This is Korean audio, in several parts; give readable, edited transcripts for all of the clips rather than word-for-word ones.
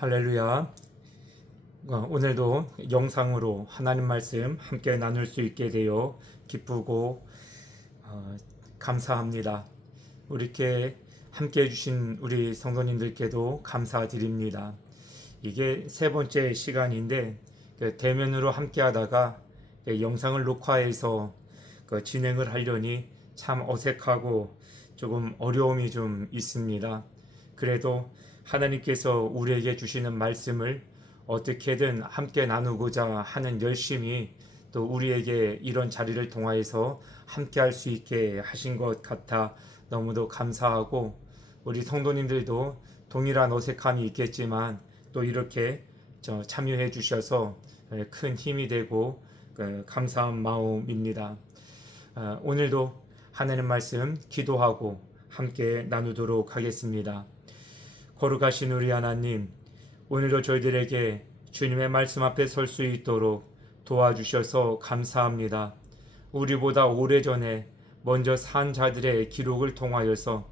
할렐루야. 오늘도 영상으로 하나님 말씀 함께 나눌 수 있게 되어 기쁘고 감사합니다. 우리께 함께 해주신 우리 성도님들께도 감사드립니다. 이게 세 번째 시간인데 대면으로 함께 하다가 영상을 녹화해서 진행을 하려니 참 어색하고 조금 어려움이 좀 있습니다. 그래도 하나님께서 우리에게 주시는 말씀을 어떻게든 함께 나누고자 하는 열심이 또 우리에게 이런 자리를 통하여서 함께 할 수 있게 하신 것 같아 너무도 감사하고, 우리 성도님들도 동일한 어색함이 있겠지만 또 이렇게 참여해 주셔서 큰 힘이 되고 감사한 마음입니다. 오늘도 하나님 말씀 기도하고 함께 나누도록 하겠습니다. 거룩하신 우리 하나님, 오늘도 저희들에게 주님의 말씀 앞에 설 수 있도록 도와주셔서 감사합니다. 우리보다 오래전에 먼저 산 자들의 기록을 통하여서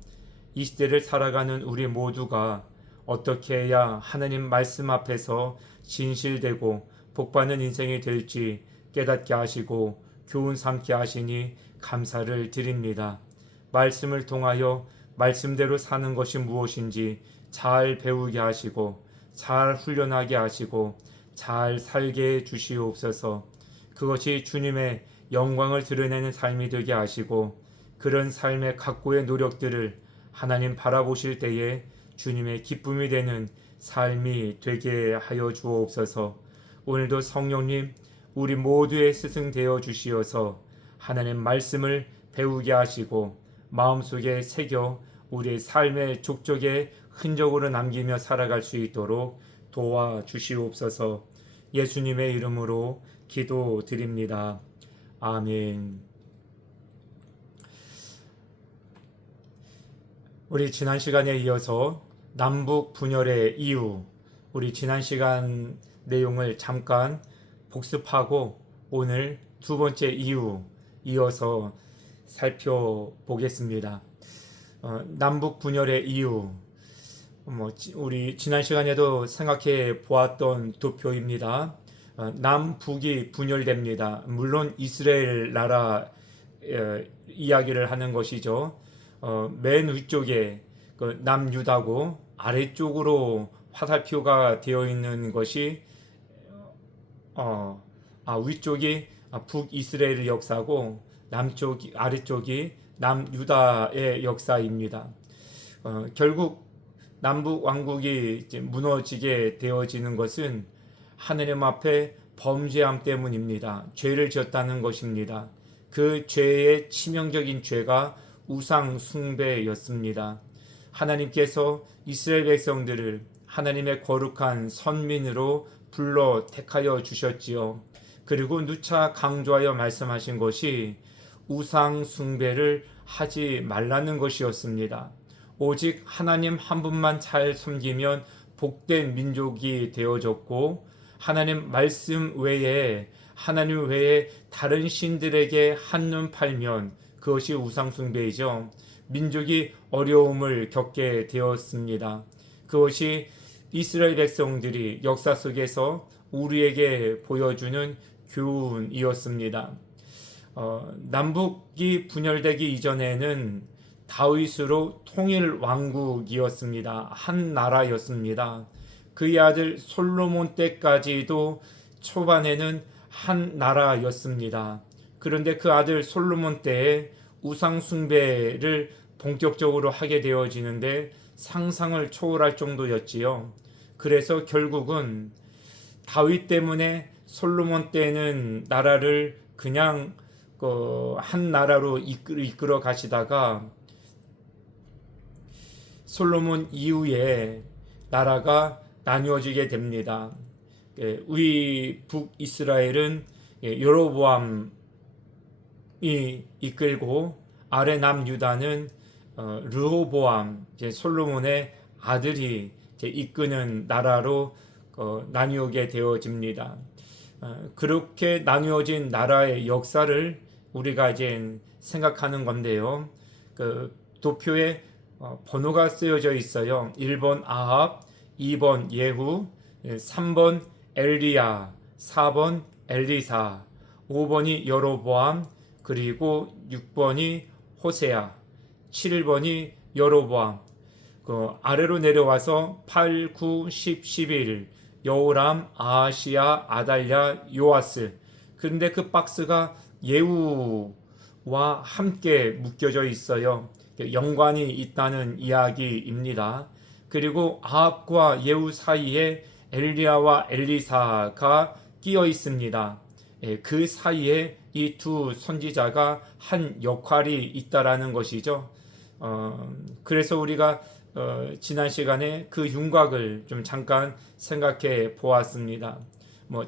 이 시대를 살아가는 우리 모두가 어떻게 해야 하나님 말씀 앞에서 진실되고 복받는 인생이 될지 깨닫게 하시고 교훈 삼게 하시니 감사를 드립니다. 말씀을 통하여 말씀대로 사는 것이 무엇인지 잘 배우게 하시고 잘 훈련하게 하시고 잘 살게 해 주시옵소서. 그것이 주님의 영광을 드러내는 삶이 되게 하시고 그런 삶의 각고의 노력들을 하나님 바라보실 때에 주님의 기쁨이 되는 삶이 되게 하여 주옵소서. 오늘도 성령님 우리 모두의 스승 되어 주시어서 하나님 말씀을 배우게 하시고 마음속에 새겨 우리의 삶의 족적에 흔적으로 남기며 살아갈 수 있도록 도와주시옵소서. 예수님의 이름으로 기도드립니다. 아멘. 우리 지난 시간에 이어서 남북 분열의 이유, 우리 지난 시간 내용을 잠깐 복습하고 오늘 두 번째 이유 이어서 살펴보겠습니다. 남북 분열의 이유, 우리 지난 시간에도 생각해 보았던 도표입니다. 남북이 분열됩니다. 물론 이스라엘 나라 이야기를 하는 것이죠. 맨 위쪽에 남유다고 아래쪽으로 화살표가 되어 있는 것이 위쪽이 북이스라엘의 역사고 아래쪽이 남유다의 역사입니다. 결국 남북 왕국이 이제 무너지게 되어지는 것은 하느님 앞에 범죄함 때문입니다. 죄를 지었다는 것입니다. 그 죄의 치명적인 죄가 우상 숭배였습니다. 하나님께서 이스라엘 백성들을 하나님의 거룩한 선민으로 불러 택하여 주셨지요. 그리고 누차 강조하여 말씀하신 것이 우상 숭배를 하지 말라는 것이었습니다. 오직 하나님 한 분만 잘 섬기면 복된 민족이 되어졌고, 하나님 말씀 외에 하나님 외에 다른 신들에게 한눈 팔면 그것이 우상 숭배이죠. 민족이 어려움을 겪게 되었습니다. 그것이 이스라엘 백성들이 역사 속에서 우리에게 보여주는 교훈이었습니다. 남북이 분열되기 이전에는 다윗으로 통일 왕국이었습니다. 한 나라였습니다. 그의 아들 솔로몬 때까지도 초반에는 한 나라였습니다. 그런데 그 아들 솔로몬 때에 우상 숭배를 본격적으로 하게 되어지는데 상상을 초월할 정도였지요. 그래서 결국은 다윗 때문에 솔로몬 때는 나라를 그냥 한 나라로 이끌어 가시다가 솔로몬 이후에 나라가 나누어지게 됩니다. 위 북이스라엘은 여로보암이 이끌고 아래 남유다는 르호보암, 솔로몬의 아들이 이끄는 나라로 나누어게 되어집니다. 그렇게 나누어진 나라의 역사를 우리가 이제 생각하는 건데요. 그 도표에 번호가 쓰여져 있어요. 1번 아합, 2번 예후, 3번 엘리야, 4번 엘리사, 5번이 여로보암, 그리고 6번이 호세아, 7번이 여로보암. 그 아래로 내려와서 8, 9, 10, 11 여호람, 아하시야, 아달랴, 요아스. 그런데 그 박스가 예후와 함께 묶여져 있어요. 연관이 있다는 이야기입니다. 그리고 아합과 예후 사이에 엘리야와 엘리사가 끼어 있습니다. 그 사이에 이 두 선지자가 한 역할이 있다라는 것이죠. 그래서 우리가 지난 시간에 그 윤곽을 좀 잠깐 생각해 보았습니다.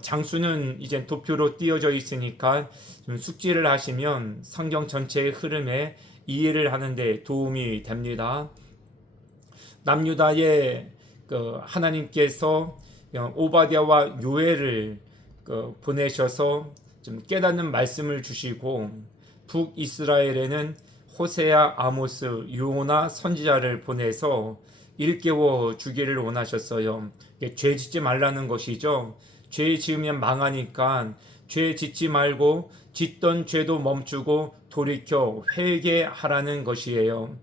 장수는 이제 도표로 띄어져 있으니까 좀 숙지를 하시면 성경 전체의 흐름에 이해를 하는데 도움이 됩니다. 남유다의 하나님께서 오바댜와 요엘을 보내셔서 좀 깨닫는 말씀을 주시고, 북이스라엘에는 호세아, 아모스, 요나 선지자를 보내서 일깨워 주기를 원하셨어요. 죄 짓지 말라는 것이죠. 죄 지으면 망하니까 죄 짓지 말고 짓던 죄도 멈추고 돌이켜 회개하라는 것이에요.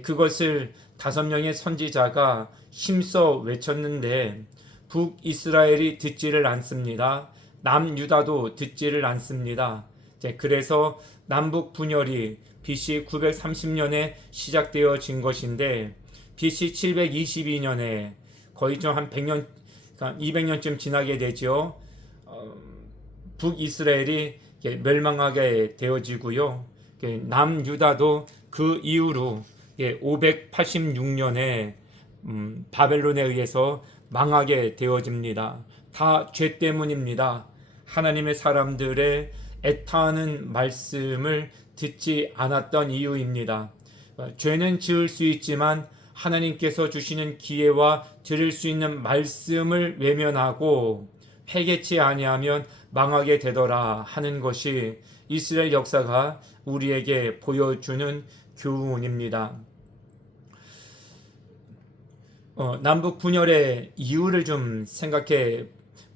그것을 5명의 선지자가 힘써 외쳤는데 북이스라엘이 듣지를 않습니다. 남유다도 듣지를 않습니다. 그래서 남북 분열이 BC 930년에 시작되어진 것인데, BC 722년에 거의 좀 한 100년, 200년쯤 지나게 되죠. 북이스라엘이 멸망하게 되어지고요. 남유다도 그 이후로 586년에 바벨론에 의해서 망하게 되어집니다. 다 죄 때문입니다. 하나님의 사람들의 애타하는 말씀을 듣지 않았던 이유입니다. 죄는 지을 수 있지만 하나님께서 주시는 기회와 들을 수 있는 말씀을 외면하고 회개치 아니하면 망하게 되더라 하는 것이 이스라엘 역사가 우리에게 보여주는 교훈입니다. 남북 분열의 이유를 좀 생각해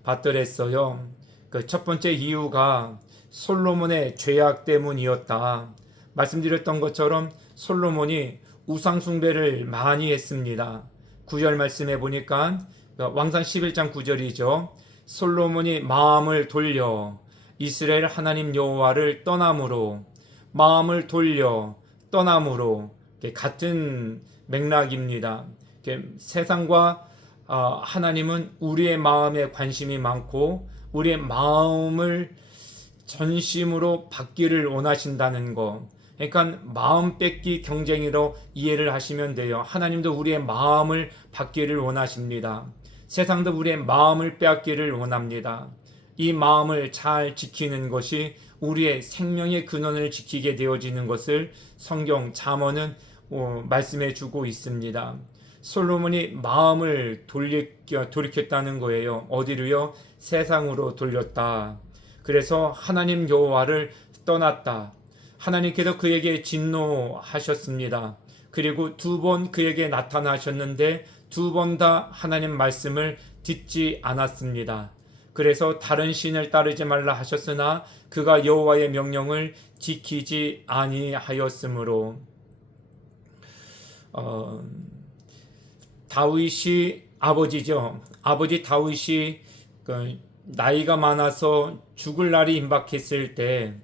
봤더랬어요. 첫 번째 이유가 솔로몬의 죄악 때문이었다. 말씀드렸던 것처럼 솔로몬이 우상 숭배를 많이 했습니다. 9절 말씀해 보니까 왕상 11장 9절이죠. 솔로몬이 마음을 돌려 이스라엘 하나님 여호와를 떠남으로, 마음을 돌려 떠남으로, 같은 맥락입니다. 세상과 하나님은 우리의 마음에 관심이 많고 우리의 마음을 전심으로 받기를 원하신다는 것. 그러니까 마음 뺏기 경쟁으로 이해를 하시면 돼요. 하나님도 우리의 마음을 받기를 원하십니다. 세상도 우리의 마음을 빼앗기를 원합니다. 이 마음을 잘 지키는 것이 우리의 생명의 근원을 지키게 되어지는 것을 성경 잠언은 말씀해 주고 있습니다. 솔로몬이 마음을 돌이켰다는 거예요. 어디로요? 세상으로 돌렸다. 그래서 하나님 여호와를 떠났다. 하나님께서 그에게 진노하셨습니다. 그리고 2번 그에게 나타나셨는데 2번 다 하나님 말씀을 듣지 않았습니다. 그래서 다른 신을 따르지 말라 하셨으나 그가 여호와의 명령을 지키지 아니하였으므로, 다윗이 아버지죠. 아버지 다윗이 나이가 많아서 죽을 날이 임박했을 때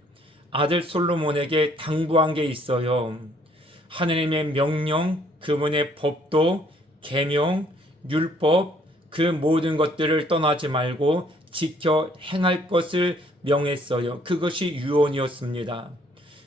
아들 솔로몬에게 당부한 게 있어요. 하느님의 명령, 그분의 법도, 계명, 율법, 그 모든 것들을 떠나지 말고 지켜 행할 것을 명했어요. 그것이 유언이었습니다.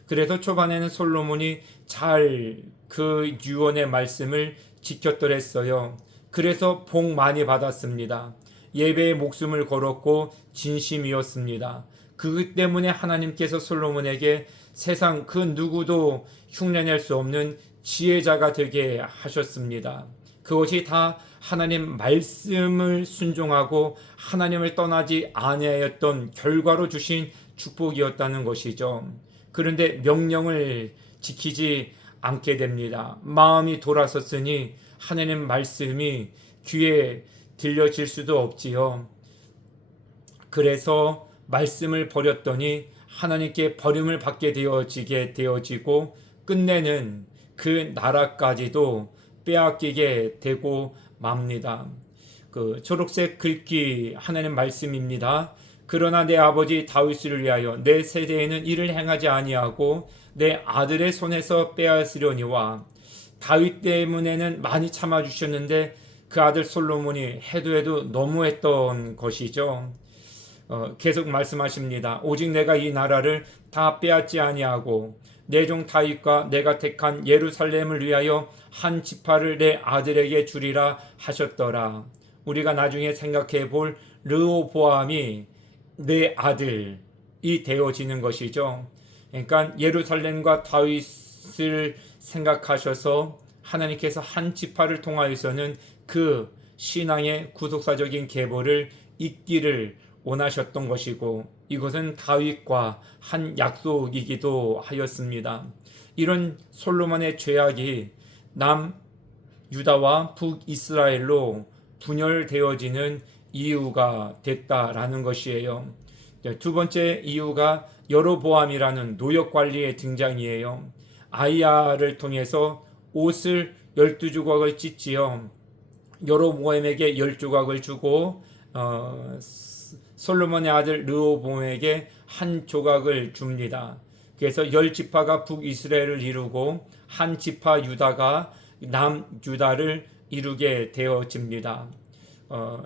그래서 초반에는 솔로몬이 잘 그 유언의 말씀을 지켰더랬어요. 그래서 복 많이 받았습니다. 예배에 목숨을 걸었고 진심이었습니다. 그 때문에 하나님께서 솔로몬에게 세상 그 누구도 흉내낼 수 없는 지혜자가 되게 하셨습니다. 그것이 다 하나님 말씀을 순종하고 하나님을 떠나지 아니하였던 결과로 주신 축복이었다는 것이죠. 그런데 명령을 지키지 않게 됩니다. 마음이 돌아섰으니 하나님 말씀이 귀에 들려질 수도 없지요. 그래서 말씀을 버렸더니 하나님께 버림을 받게 되어지고 끝내는 그 나라까지도 빼앗기게 되고 맙니다. 그 초록색 글귀 하나님 말씀입니다. 그러나 내 아버지 다윗을 위하여 내 세대에는 이를 행하지 아니하고 내 아들의 손에서 빼앗으려니와 다윗 때문에는 많이 참아주셨는데 그 아들 솔로몬이 해도 너무했던 것이죠. 계속 말씀하십니다. 오직 내가 이 나라를 다 빼앗지 아니하고 내 종 다윗과 내가 택한 예루살렘을 위하여 한 지파를 내 아들에게 주리라 하셨더라. 우리가 나중에 생각해 볼 르호보암이 내 아들이 되어지는 것이죠. 그러니까 예루살렘과 다윗을 생각하셔서 하나님께서 한 지파를 통하여서는 그 신앙의 구속사적인 계보를 잇기를 원하셨던 것이고 이것은 다윗과 한 약속이기도 하였습니다. 이런 솔로몬의 죄악이 남유다와 북이스라엘로 분열되어지는 이유가 됐다라는 것이에요. 두 번째 이유가 여로보암이라는 노역관리의 등장이에요. 아이야를 통해서 옷을 12조각을 찢지요. 여로보암에게 10조각을 주고 솔로몬의 아들 르호보암에게 한 조각을 줍니다. 그래서 10지파가 북이스라엘을 이루고 한 지파 유다가 남유다를 이루게 되어집니다.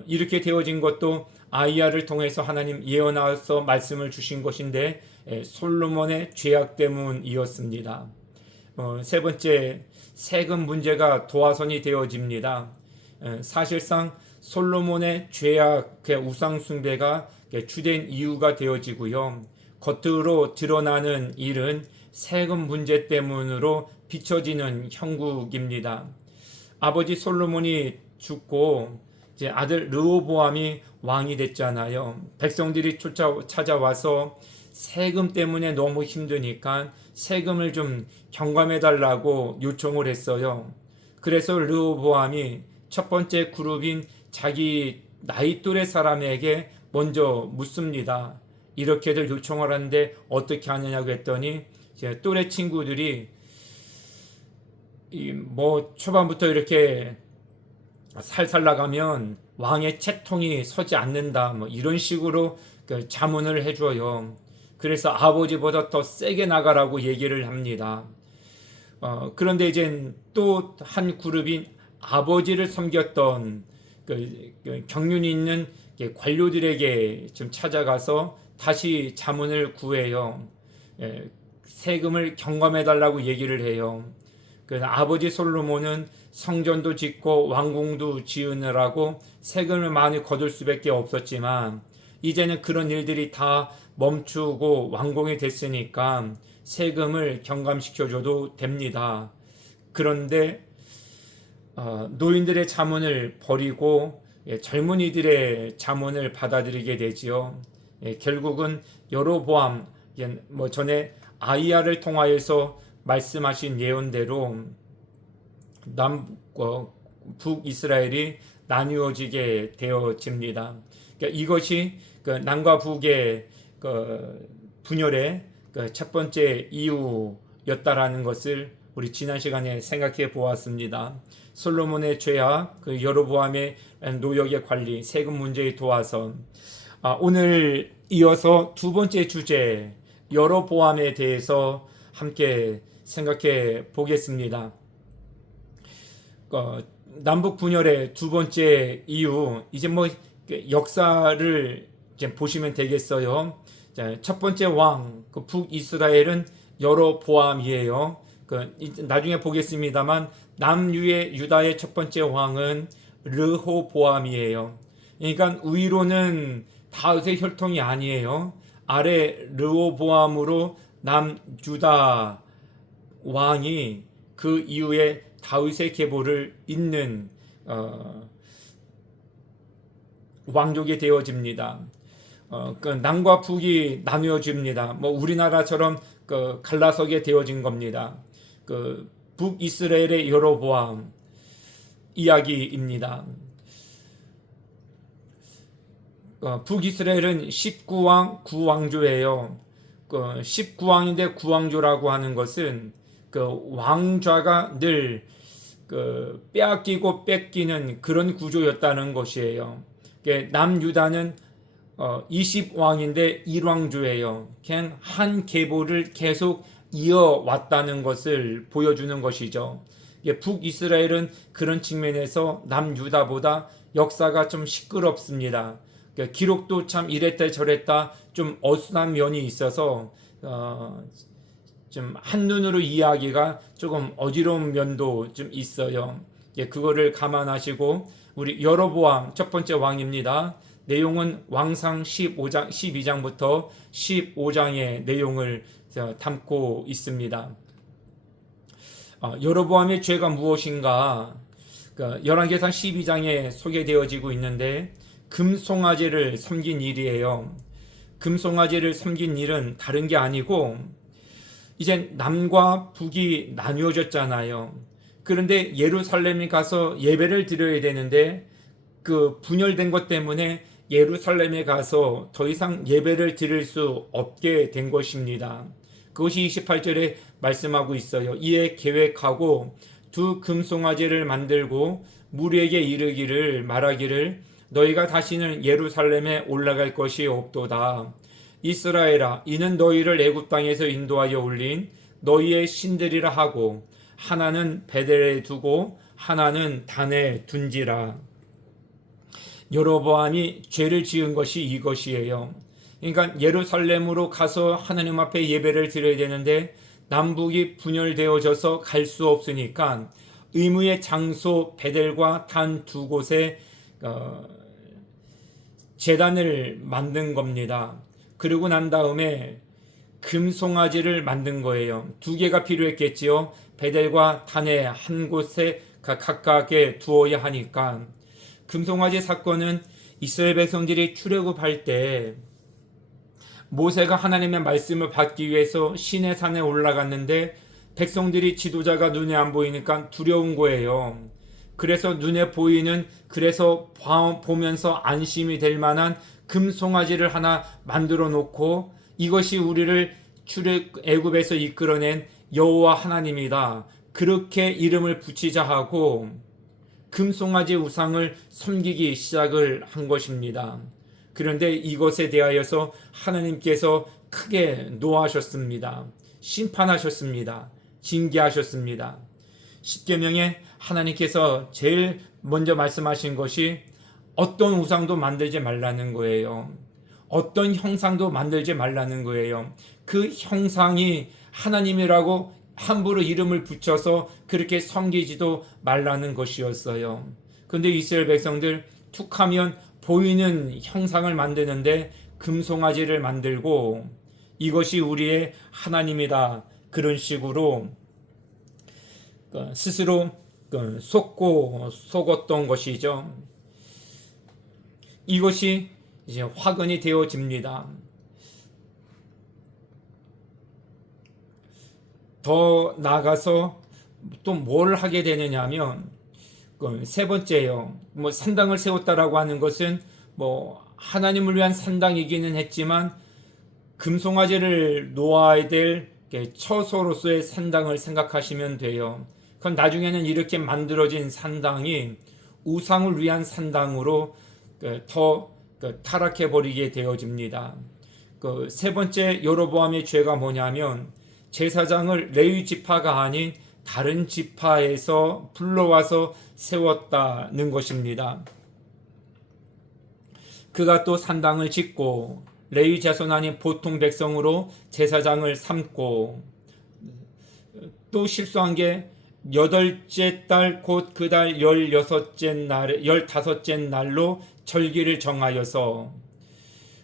이렇게 되어진 것도 아이야를 통해서 하나님 예언하셔서 말씀을 주신 것인데 솔로몬의 죄악 때문이었습니다. 세 번째, 세금 문제가 도화선이 되어집니다. 사실상 솔로몬의 죄악의 우상 숭배가 주된 이유가 되어지고요. 겉으로 드러나는 일은 세금 문제 때문으로 비춰지는 형국입니다. 아버지 솔로몬이 죽고 이제 아들 르호보암이 왕이 됐잖아요. 백성들이 찾아와서 세금 때문에 너무 힘드니까 세금을 좀 경감해 달라고 요청을 했어요. 그래서 르호보암이 첫 번째 그룹인 자기 나이 또래 사람에게 먼저 묻습니다. 이렇게들 요청을 하는데 어떻게 하느냐고 했더니 제 또래 친구들이 초반부터 이렇게 살살 나가면 왕의 채통이 서지 않는다 이런 식으로 자문을 해줘요. 그래서 아버지보다 더 세게 나가라고 얘기를 합니다. 그런데 이제 또 한 그룹인 아버지를 섬겼던 경륜이 있는 관료들에게 좀 찾아가서 다시 자문을 구해요. 세금을 경감해달라고 얘기를 해요. 그래서 아버지 솔로몬은 성전도 짓고 왕궁도 지으느라고 세금을 많이 거둘 수밖에 없었지만 이제는 그런 일들이 다 멈추고 완공이 됐으니까 세금을 경감시켜줘도 됩니다. 그런데 노인들의 자문을 버리고 젊은이들의 자문을 받아들이게 되지요. 결국은 여로보암 전에 아이야를 통하여서 말씀하신 예언대로 북이스라엘이 나누어지게 되어집니다. 그러니까 이것이 남과 북의 분열의 첫 번째 이유였다라는 것을 우리 지난 시간에 생각해 보았습니다. 솔로몬의 죄악, 여로보암의 노역의 관리, 세금 문제의 도화선. 오늘 이어서 두 번째 주제 여로보암에 대해서 함께 생각해 보겠습니다. 남북 분열의 두 번째 이유, 이제 역사를 이제 보시면 되겠어요. 첫 번째 왕, 북이스라엘은 여로보암이에요. 나중에 보겠습니다만 남유의 유다의 첫 번째 왕은 르호보암이에요. 그러니까 위로는 다윗의 혈통이 아니에요. 아래 르호보암으로 남유다 왕이 그 이후에 다윗의 계보를 잇는 왕족이 되어집니다. 남과 북이 나누어집니다. 우리나라처럼 갈라서게 되어진 겁니다. 북이스라엘의 여로보암, 이야기입니다. 북이스라엘은 19왕 9왕조예요. 19왕인데 9왕조라고 하는 것은 왕좌가 늘 빼앗기고 뺏기는 그런 구조였다는 것이에요. 남유다는 20왕인데 1왕조예요. 그냥 한 계보를 계속 이어왔다는 것을 보여주는 것이죠. 북이스라엘은 그런 측면에서 남유다보다 역사가 좀 시끄럽습니다. 기록도 참 이랬다 저랬다 좀 어수선한 면이 있어서 좀 한눈으로 이해하기가 조금 어지러운 면도 좀 있어요. 그거를 감안하시고 우리 여로보암 첫 번째 왕입니다. 내용은 왕상 12장부터 15장의 내용을 담고 있습니다. 여로보암의 죄가 무엇인가? 열왕기상 12장에 소개되어지고 있는데 금송아지를 섬긴 일이에요. 금송아지를 섬긴 일은 다른 게 아니고 이제 남과 북이 나뉘어졌잖아요. 그런데 예루살렘에 가서 예배를 드려야 되는데 분열된 것 때문에 예루살렘에 가서 더 이상 예배를 드릴 수 없게 된 것입니다. 그것이 28절에 말씀하고 있어요. 이에 계획하고 두 금송아지를 만들고 무리에게 이르기를 말하기를 너희가 다시는 예루살렘에 올라갈 것이 없도다. 이스라엘아, 이는 너희를 애굽 땅에서 인도하여 올린 너희의 신들이라 하고 하나는 베델에 두고 하나는 단에 둔지라. 여로보암이 죄를 지은 것이 이것이에요. 그러니까 예루살렘으로 가서 하나님 앞에 예배를 드려야 되는데 남북이 분열되어져서 갈 수 없으니까 의무의 장소 베델과 단 두 곳에 제단을 만든 겁니다. 그리고 난 다음에 금송아지를 만든 거예요. 두 개가 필요했겠지요. 베델과 단의 한 곳에 각각에 두어야 하니까. 금송아지 사건은 이스라엘 백성들이 출애굽할 때 모세가 하나님의 말씀을 받기 위해서 시내 산에 올라갔는데 백성들이 지도자가 눈에 안 보이니까 두려운 거예요. 그래서 눈에 보이는, 그래서 보면서 안심이 될 만한 금송아지를 하나 만들어 놓고 이것이 우리를 애굽에서 이끌어낸 여호와 하나님이다. 그렇게 이름을 붙이자 하고 금송아지 우상을 섬기기 시작을 한 것입니다. 그런데 이것에 대하여서 하나님께서 크게 노하셨습니다. 심판하셨습니다. 징계하셨습니다. 십계명에 하나님께서 제일 먼저 말씀하신 것이 어떤 우상도 만들지 말라는 거예요. 어떤 형상도 만들지 말라는 거예요. 그 형상이 하나님이라고 함부로 이름을 붙여서 그렇게 섬기지도 말라는 것이었어요. 그런데 이스라엘 백성들 툭하면 보이는 형상을 만드는데 금송아지를 만들고 이것이 우리의 하나님이다. 그런 식으로 스스로 속었던 것이죠. 이것이 이제 화근이 되어집니다. 더 나아가서 또 뭘 하게 되느냐 하면 세 번째요. 산당을 세웠다라고 하는 것은 하나님을 위한 산당이기는 했지만 금송아지를 놓아야 될 처소로서의 산당을 생각하시면 돼요. 그건 나중에는 이렇게 만들어진 산당이 우상을 위한 산당으로 더 타락해버리게 되어집니다. 세 번째 여로보암의 죄가 뭐냐면 제사장을 레위 지파가 아닌 다른 지파에서 불러와서 세웠다는 것입니다. 그가 또 산당을 짓고 레위 자손 아닌 보통 백성으로 제사장을 삼고 또 실수한 게 8째 달 곧 그 달 15째 날로 절기를 정하여서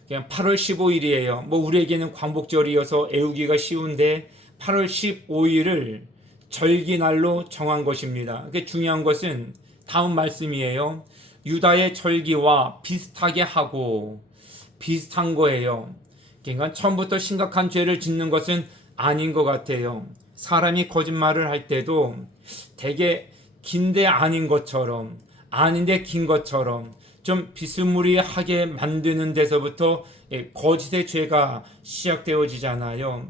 그냥 8월 15일이에요. 우리에게는 광복절이어서 애우기가 쉬운데 8월 15일을 절기날로 정한 것입니다. 중요한 것은 다음 말씀이에요. 유다의 절기와 비슷하게 하고 비슷한 거예요. 그러니까 처음부터 심각한 죄를 짓는 것은 아닌 것 같아요. 사람이 거짓말을 할 때도 되게 긴데 아닌 것처럼, 아닌데 긴 것처럼 좀 비스무리하게 만드는 데서부터 거짓의 죄가 시작되어지잖아요.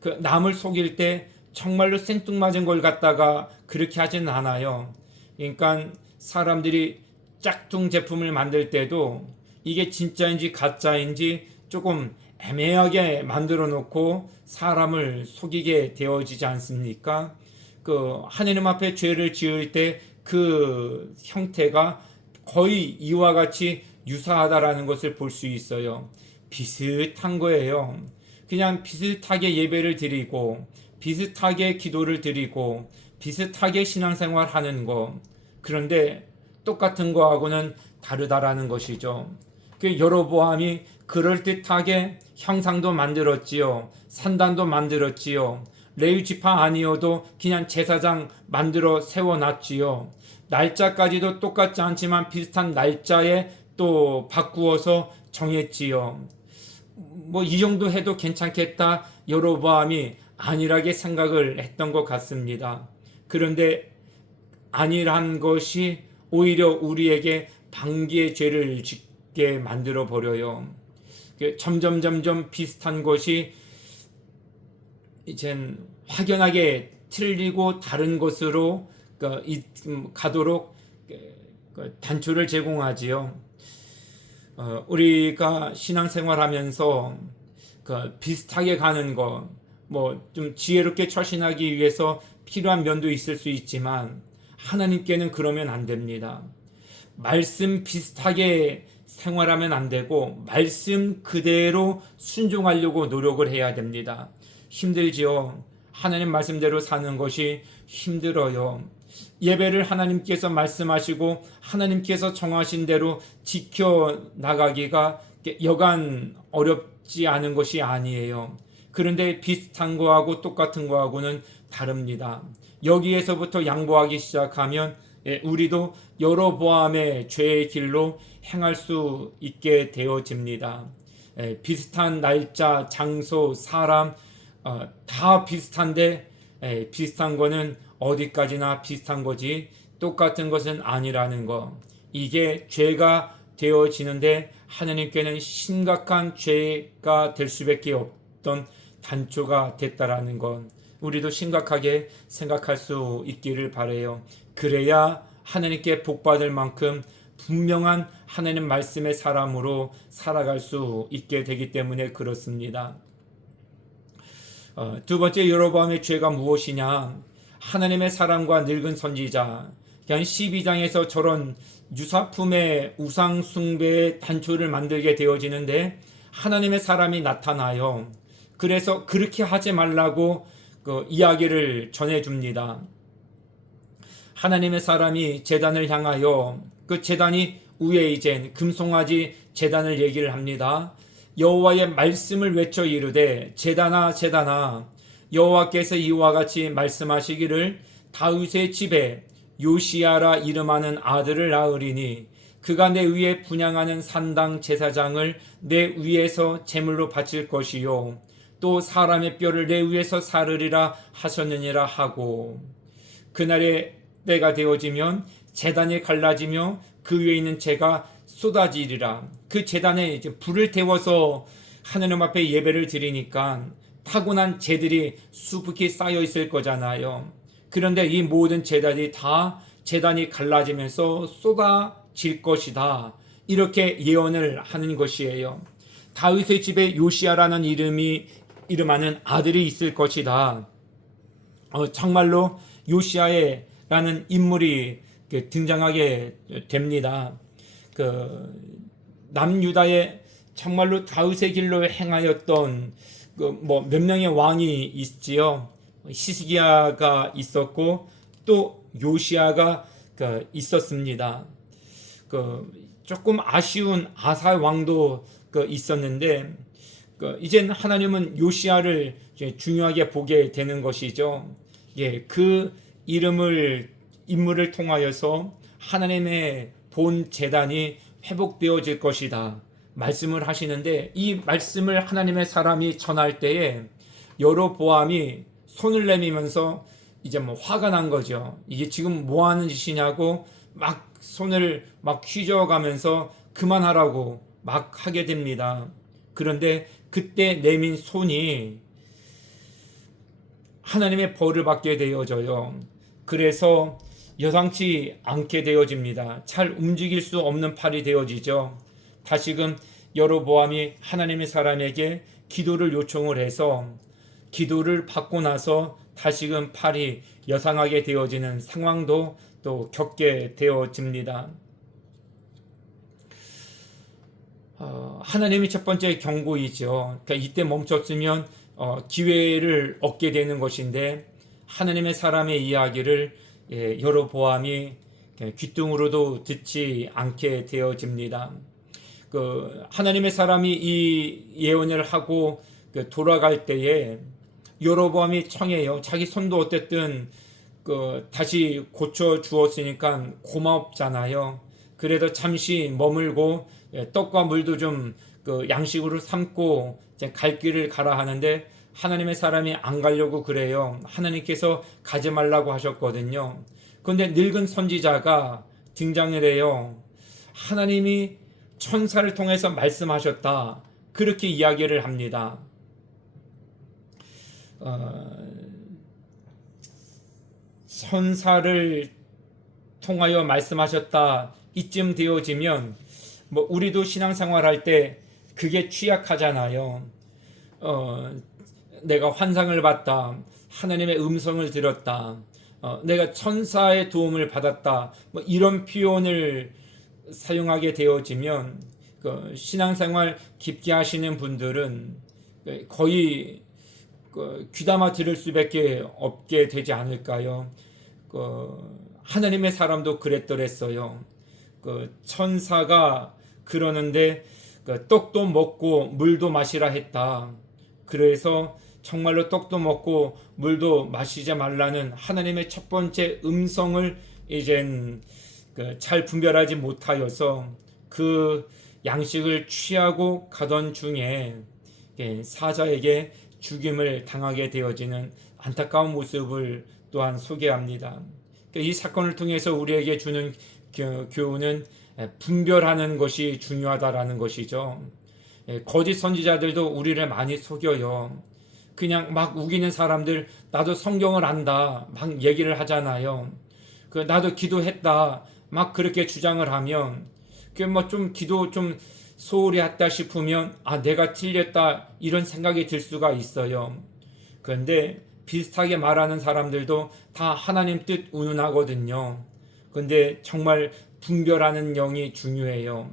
그 남을 속일 때 정말로 생뚱맞은 걸 갖다가 그렇게 하진 않아요. 그러니까 사람들이 짝퉁 제품을 만들 때도 이게 진짜인지 가짜인지 조금 애매하게 만들어 놓고 사람을 속이게 되어지지 않습니까? 그 하느님 앞에 죄를 지을 때 그 형태가 거의 이와 같이 유사하다라는 것을 볼 수 있어요. 비슷한 거예요. 그냥 비슷하게 예배를 드리고 비슷하게 기도를 드리고 비슷하게 신앙생활 하는 거. 그런데 똑같은 거하고는 다르다라는 것이죠. 그 여로보암이 그럴듯하게 형상도 만들었지요. 산단도 만들었지요. 레위 지파 아니어도 그냥 제사장 만들어 세워놨지요. 날짜까지도 똑같지 않지만 비슷한 날짜에 또 바꾸어서 정했지요. 뭐 이 정도 해도 괜찮겠다 여로보암이 안일하게 생각을 했던 것 같습니다. 그런데 안일한 것이 오히려 우리에게 방기의 죄를 짓게 만들어 버려요. 점점 비슷한 것이 이젠 확연하게 틀리고 다른 것으로 가도록 단초를 제공하지요. 우리가 신앙생활하면서 비슷하게 가는 거, 뭐 좀 지혜롭게 처신하기 위해서 필요한 면도 있을 수 있지만 하나님께는 그러면 안 됩니다. 말씀 비슷하게 생활하면 안 되고 말씀 그대로 순종하려고 노력을 해야 됩니다. 힘들지요. 하나님 말씀대로 사는 것이 힘들어요. 예배를 하나님께서 말씀하시고 하나님께서 정하신 대로 지켜나가기가 여간 어렵지 않은 것이 아니에요. 그런데 비슷한 거하고 똑같은 거하고는 다릅니다. 여기에서부터 양보하기 시작하면 우리도 여로보암의 죄의 길로 행할 수 있게 되어집니다. 비슷한 날짜, 장소, 사람 다 비슷한데 비슷한 거는 어디까지나 비슷한 거지 똑같은 것은 아니라는 거. 이게 죄가 되어지는데 하나님께는 심각한 죄가 될 수밖에 없던 단초가 됐다라는 것. 우리도 심각하게 생각할 수 있기를 바라요. 그래야 하나님께 복받을 만큼 분명한 하나님 말씀의 사람으로 살아갈 수 있게 되기 때문에 그렇습니다. 두 번째 여로보암의 죄가 무엇이냐? 하나님의 사람과 늙은 선지자. 12장에서 저런 유사품의 우상 숭배의 단초를 만들게 되어지는데 하나님의 사람이 나타나요. 그래서 그렇게 하지 말라고 이야기를 전해줍니다. 하나님의 사람이 제단을 향하여 그 제단이 위에 이제 금송아지 제단을 얘기를 합니다. 여호와의 말씀을 외쳐 이르되 제단아 제단아 여호와께서 이와 같이 말씀하시기를 다윗의 집에 요시야라 이름하는 아들을 낳으리니 그가 내 위에 분향하는 산당 제사장을 내 위에서 제물로 바칠 것이요 또 사람의 뼈를 내 위에서 사르리라 하셨느니라 하고 그날의 때가 되어지면 제단이 갈라지며 그 위에 있는 재가 쏟아지리라. 그 제단에 이제 불을 태워서 하느님 앞에 예배를 드리니까 타고난 재들이 수북히 쌓여 있을 거잖아요. 그런데 이 모든 재단이 다 제단이 갈라지면서 쏟아질 것이다. 이렇게 예언을 하는 것이에요. 다윗의 집에 요시야라는 이름하는 아들이 있을 것이다. 정말로 요시야라는 인물이 등장하게 됩니다. 남유다에 정말로 다윗의 길로 행하였던 몇 명의 왕이 있지요. 히스기야가 있었고 또 요시야가 있었습니다. 조금 아쉬운 아사 왕도 있었는데 이젠 하나님은 요시야를 중요하게 보게 되는 것이죠. 그 인물을 통하여서 하나님의 본 제단이 회복되어질 것이다 말씀을 하시는데 이 말씀을 하나님의 사람이 전할 때에 여로보암이 손을 내밀면서 이제 뭐 화가 난 거죠. 이게 지금 뭐 하는 짓이냐고 막 손을 막 휘저어가면서 그만하라고 막 하게 됩니다. 그런데 그때 내민 손이 하나님의 벌을 받게 되어져요. 그래서 여상치 않게 되어집니다. 잘 움직일 수 없는 팔이 되어지죠. 다시금 여로보암이 하나님의 사람에게 기도를 요청을 해서 기도를 받고 나서 다시금 팔이 여상하게 되어지는 상황도 또 겪게 되어집니다. 하나님이 첫 번째 경고이죠. 그러니까 이때 멈췄으면 기회를 얻게 되는 것인데 하나님의 사람의 이야기를 여로보암이 귀뚱으로도 듣지 않게 되어집니다. 하나님의 사람이 이 예언을 하고 돌아갈 때에 여로보암이 청해요. 자기 손도 어쨌든 다시 고쳐 주었으니까 고맙잖아요. 그래도 잠시 머물고 떡과 물도 좀 양식으로 삼고 갈 길을 가라 하는데 하나님의 사람이 안 가려고 그래요. 하나님께서 가지 말라고 하셨거든요. 그런데 늙은 선지자가 등장을 해요. 하나님이 천사를 통해서 말씀하셨다. 그렇게 이야기를 합니다. 천사를 통하여 말씀하셨다. 이쯤 되어지면 뭐 우리도 신앙생활 할 때 그게 취약하잖아요. 내가 환상을 봤다. 하나님의 음성을 들었다. 내가 천사의 도움을 받았다. 뭐 이런 표현을 사용하게 되어지면 신앙생활 깊게 하시는 분들은 거의 귀담아 들을 수밖에 없게 되지 않을까요? 하나님의 사람도 그랬더랬어요. 천사가 그러는데 떡도 먹고 물도 마시라 했다. 그래서 정말로 떡도 먹고 물도 마시지 말라는 하나님의 첫 번째 음성을 이젠 잘 분별하지 못하여서 그 양식을 취하고 가던 중에 사자에게 죽임을 당하게 되어지는 안타까운 모습을 또한 소개합니다. 이 사건을 통해서 우리에게 주는 교훈은 분별하는 것이 중요하다라는 것이죠. 거짓 선지자들도 우리를 많이 속여요. 그냥 막 우기는 사람들, 나도 성경을 안다 막 얘기를 하잖아요. 나도 기도했다 막 그렇게 주장을 하면 뭐 좀 기도 좀 소홀히 했다 싶으면 내가 틀렸다 이런 생각이 들 수가 있어요. 그런데 비슷하게 말하는 사람들도 다 하나님 뜻 운운하거든요. 그런데 정말 분별하는 영이 중요해요.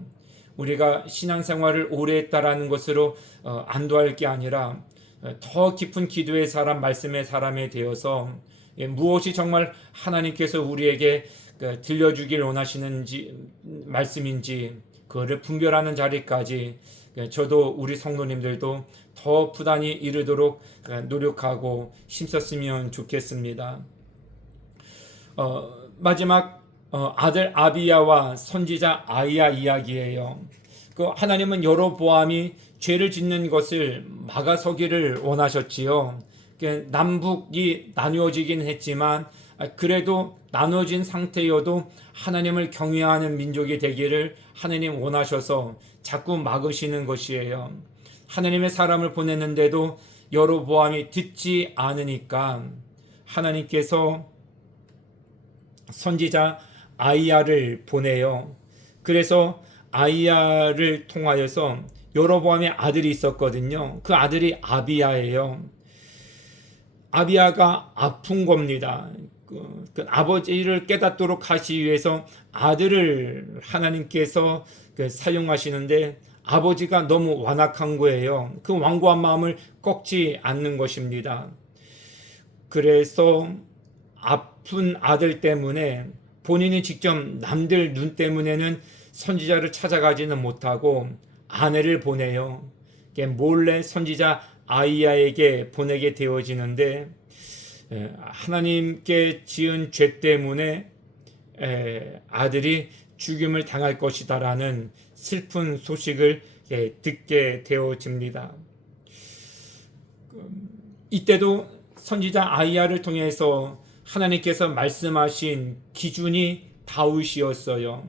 우리가 신앙생활을 오래 했다라는 것으로 안도할 게 아니라 더 깊은 기도의 사람, 말씀의 사람에 되어서 무엇이 정말 하나님께서 우리에게 들려주길 원하시는지 말씀인지 그거를 분별하는 자리까지 저도 우리 성도님들도 더 부단히 이르도록 노력하고 힘썼으면 좋겠습니다. 마지막 아들 아비야와 선지자 아이야 이야기예요. 하나님은 여로보암이 죄를 짓는 것을 막아서기를 원하셨지요. 남북이 나누어지긴 했지만 그래도 나눠진 상태여도 하나님을 경외하는 민족이 되기를 하나님 원하셔서 자꾸 막으시는 것이에요. 하나님의 사람을 보냈는데도 여로보암이 듣지 않으니까 하나님께서 선지자 아이야를 보내요. 그래서 아이야를 통하여서 여로보암의 아들이 있었거든요. 그 아들이 아비야예요. 아비야가 아픈 겁니다. 그 아버지를 깨닫도록 하시기 위해서 아들을 하나님께서 사용하시는데 아버지가 너무 완악한 거예요. 그 완고한 마음을 꺾지 않는 것입니다. 그래서 아픈 아들 때문에 본인이 직접 남들 눈 때문에는 선지자를 찾아가지는 못하고 아내를 보내요. 몰래 선지자 아이야에게 보내게 되어지는데 하나님께 지은 죄 때문에 아들이 죽임을 당할 것이다라는 슬픈 소식을 듣게 되어집니다. 이때도 선지자 아이야를 통해서 하나님께서 말씀하신 기준이 다윗이었어요.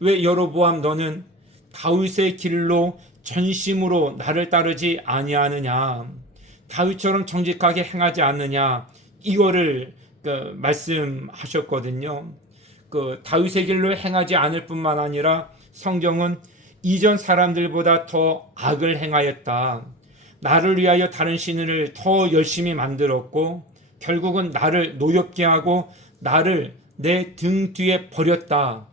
왜 여로보암 너는 다윗의 길로 전심으로 나를 따르지 아니하느냐, 다윗처럼 정직하게 행하지 않느냐, 이거를 말씀하셨거든요. 다윗의 길로 행하지 않을 뿐만 아니라 성경은 이전 사람들보다 더 악을 행하였다, 나를 위하여 다른 신을 더 열심히 만들었고 결국은 나를 노엽게 하고 나를 내 등 뒤에 버렸다,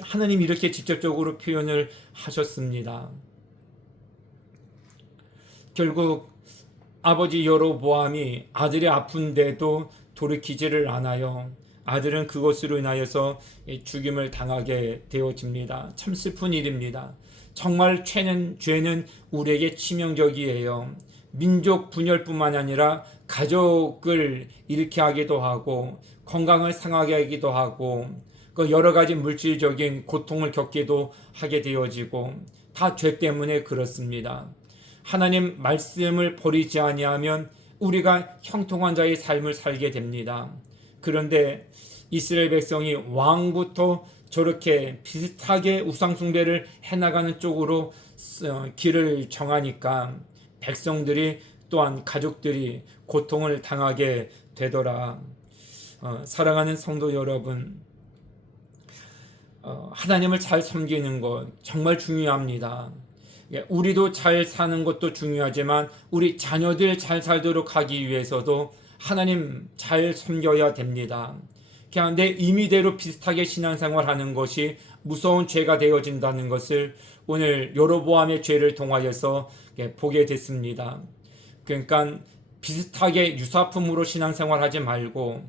하나님 이렇게 직접적으로 표현을 하셨습니다. 결국 아버지 여로보암이 아들이 아픈데도 돌이키지를 않아요. 아들은 그것으로 인하여서 죽임을 당하게 되어집니다. 참 슬픈 일입니다. 정말 죄는 우리에게 치명적이에요. 민족 분열뿐만 아니라 가족을 잃게 하기도 하고 건강을 상하게 하기도 하고 여러 가지 물질적인 고통을 겪기도 하게 되어지고 다 죄 때문에 그렇습니다. 하나님 말씀을 버리지 아니하면 우리가 형통한 자의 삶을 살게 됩니다. 그런데 이스라엘 백성이 왕부터 저렇게 비슷하게 우상숭배를 해나가는 쪽으로 길을 정하니까 백성들이 또한 가족들이 고통을 당하게 되더라. 사랑하는 성도 여러분, 하나님을 잘 섬기는 것 정말 중요합니다. 우리도 잘 사는 것도 중요하지만 우리 자녀들 잘 살도록 하기 위해서도 하나님 잘 섬겨야 됩니다. 그냥 내 임의대로 비슷하게 신앙생활하는 것이 무서운 죄가 되어진다는 것을 오늘 여로보암의 죄를 통하여서 보게 됐습니다. 그러니까 비슷하게 유사품으로 신앙생활하지 말고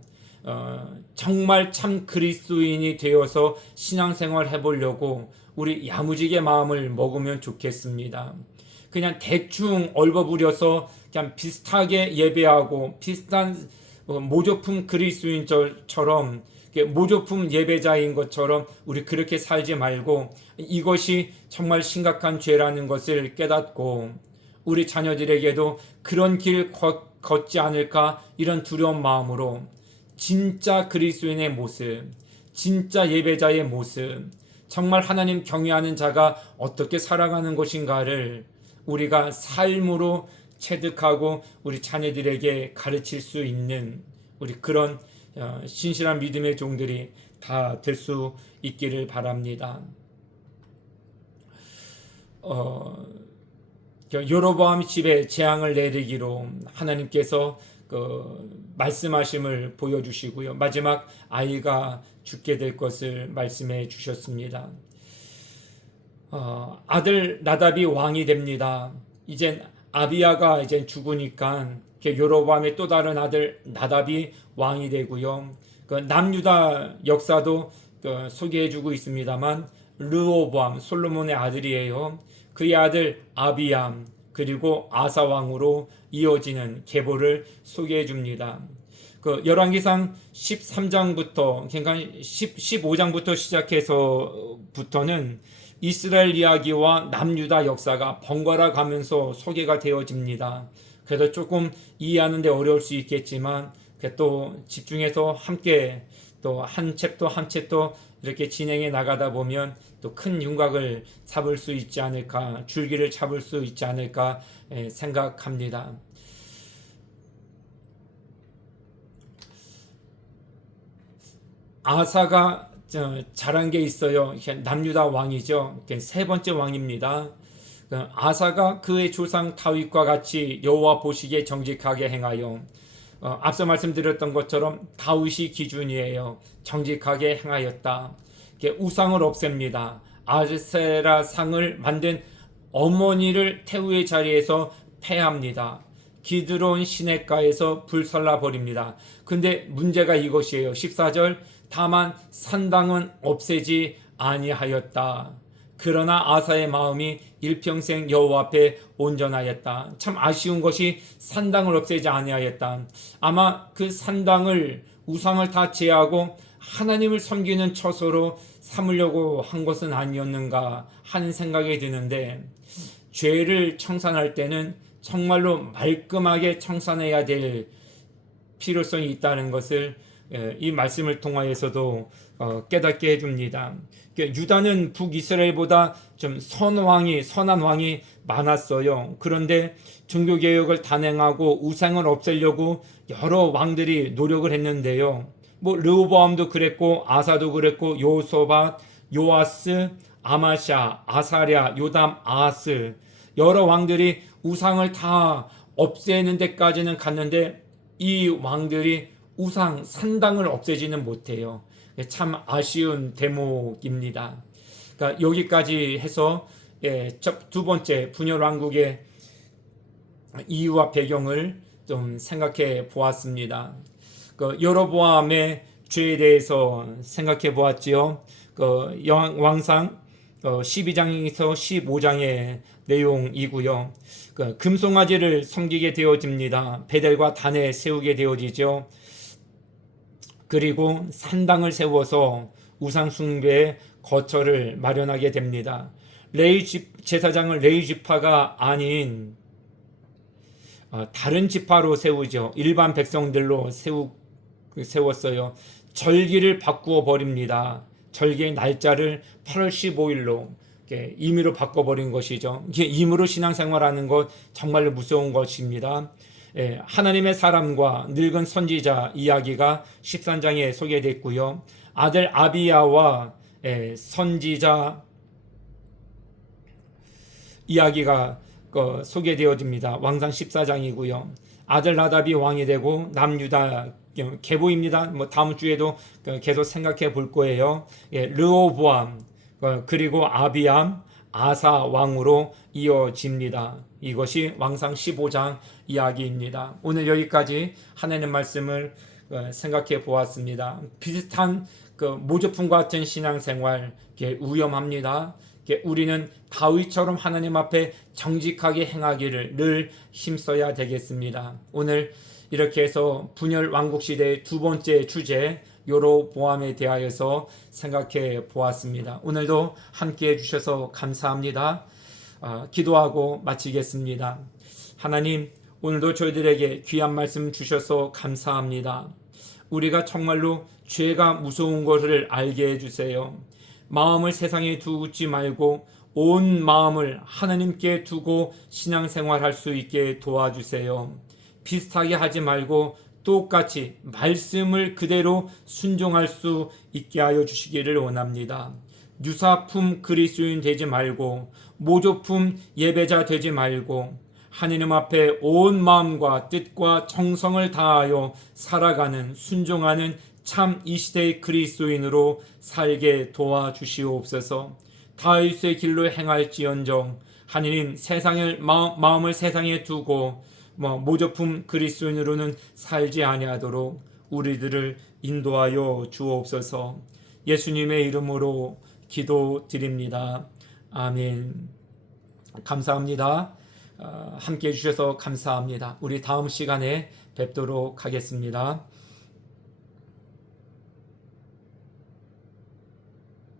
정말 참 그리스도인이 되어서 신앙생활 해보려고 우리 야무지게 마음을 먹으면 좋겠습니다. 그냥 대충 얼버무려서 그냥 비슷하게 예배하고 비슷한 모조품 그리스도인처럼 모조품 예배자인 것처럼 우리 그렇게 살지 말고 이것이 정말 심각한 죄라는 것을 깨닫고 우리 자녀들에게도 그런 길 걷지 않을까 이런 두려운 마음으로 진짜 그리스도인의 모습, 진짜 예배자의 모습, 정말 하나님 경외하는 자가 어떻게 살아가는 것인가를 우리가 삶으로 체득하고 우리 자녀들에게 가르칠 수 있는 우리 그런 신실한 믿음의 종들이 다 될 수 있기를 바랍니다. 여로보암 집에 재앙을 내리기로 하나님께서 말씀하심을 보여주시고요. 마지막 아이가 죽게 될 것을 말씀해 주셨습니다. 아들 나답이 왕이 됩니다. 이젠 아비야가 이제 죽으니까 여로보암의 또 다른 아들 나답이 왕이 되고요. 남유다 역사도 소개해주고 있습니다만 르호보암 솔로몬의 아들이에요. 그의 아들 아비암 그리고 아사 왕으로 이어지는 계보를 소개해 줍니다. 열왕기상 13장부터 그러니까 15장부터 시작해서부터는 이스라엘 이야기와 남유다 역사가 번갈아 가면서 소개가 되어집니다. 그래서 조금 이해하는 데 어려울 수 있겠지만 또 집중해서 함께 또 한 챕터 한 챕터 이렇게 진행해 나가다 보면 또 큰 윤곽을 잡을 수 있지 않을까, 줄기를 잡을 수 있지 않을까 생각합니다. 아사가 잘한 게 있어요. 남유다 왕이죠. 세 번째 왕입니다. 아사가 그의 조상 다윗과 같이 여호와 보시기에 정직하게 행하여 앞서 말씀드렸던 것처럼 다윗이 기준이에요. 정직하게 행하였다. 우상을 없앱니다. 아세라 상을 만든 어머니를 태우의 자리에서 폐합니다. 기드론 시냇가에서 불살라 버립니다. 근데 문제가 이것이에요. 14절 다만 산당은 없애지 아니하였다. 그러나 아사의 마음이 일평생 여호와 앞에 온전하였다. 참 아쉬운 것이 산당을 없애지 아니하였다. 아마 그 산당을 우상을 다 제하고 하나님을 섬기는 처소로 삼으려고 한 것은 아니었는가 하는 생각이 드는데 죄를 청산할 때는 정말로 말끔하게 청산해야 될 필요성이 있다는 것을 이 말씀을 통하여서도 깨닫게 해줍니다. 유다는 북이스라엘보다 좀 선한 왕이 많았어요. 그런데 종교개혁을 단행하고 우상을 없애려고 여러 왕들이 노력을 했는데요. 뭐 르호보암도 그랬고 아사도 그랬고 요소밧, 요아스, 아마샤, 아사랴, 요담, 아하스 여러 왕들이 우상을 다 없애는 데까지는 갔는데 이 왕들이 우상 산당을 없애지는 못해요. 참 아쉬운 대목입니다. 그러니까 여기까지 해서 두 번째 분열 왕국의 이유와 배경을 좀 생각해 보았습니다. 여로보암의 죄에 대해서 생각해 보았지요. 왕상 12장에서 15장의 내용이고요. 금송아지를 섬기게 되어집니다. 베델과 단에 세우게 되어지죠. 그리고 산당을 세워서 우상 숭배의 거처를 마련하게 됩니다. 레위 제사장을 레위 지파가 아닌 다른 지파로 세우죠. 일반 백성들로 세웠어요. 절기를 바꾸어 버립니다. 절기의 날짜를 8월 15일로 임의로 바꿔버린 것이죠. 이게 임의로 신앙생활하는 것 정말로 무서운 것입니다. 하나님의 사람과 늙은 선지자 이야기가 13장에 소개됐고요. 아들 아비야와 선지자 이야기가 소개되어집니다. 왕상 14장이고요. 아들 나답이 왕이 되고 남유다 계보입니다. 뭐 다음 주에도 계속 생각해 볼 거예요. 르호보암 그리고 아비암 아사 왕으로 이어집니다. 이것이 왕상 15장 이야기입니다. 오늘 여기까지 하나님 말씀을 생각해 보았습니다. 비슷한 모조품 같은 신앙생활 위험합니다. 우리는 다윗처럼 하나님 앞에 정직하게 행하기를 늘 힘써야 되겠습니다. 오늘 이렇게 해서 분열 왕국 시대의 두 번째 주제 여로보암에 대하여서 생각해 보았습니다. 오늘도 함께 해주셔서 감사합니다. 기도하고 마치겠습니다. 하나님, 오늘도 저희들에게 귀한 말씀 주셔서 감사합니다. 우리가 정말로 죄가 무서운 것을 알게 해주세요. 마음을 세상에 두지 말고 온 마음을 하나님께 두고 신앙생활할 수 있게 도와주세요. 비슷하게 하지 말고 똑같이 말씀을 그대로 순종할 수 있게 하여 주시기를 원합니다. 유사품 그리스도인 되지 말고 모조품 예배자 되지 말고 하나님 앞에 온 마음과 뜻과 정성을 다하여 살아가는 순종하는 참 이 시대의 그리스도인으로 살게 도와주시옵소서. 다윗의 길로 행할지언정 하나님 마음을 세상에 두고 모조품 그리스도인으로는 살지 아니하도록 우리들을 인도하여 주옵소서. 예수님의 이름으로 기도드립니다. 아멘. 감사합니다. 함께 해주셔서 감사합니다. 우리 다음 시간에 뵙도록 하겠습니다.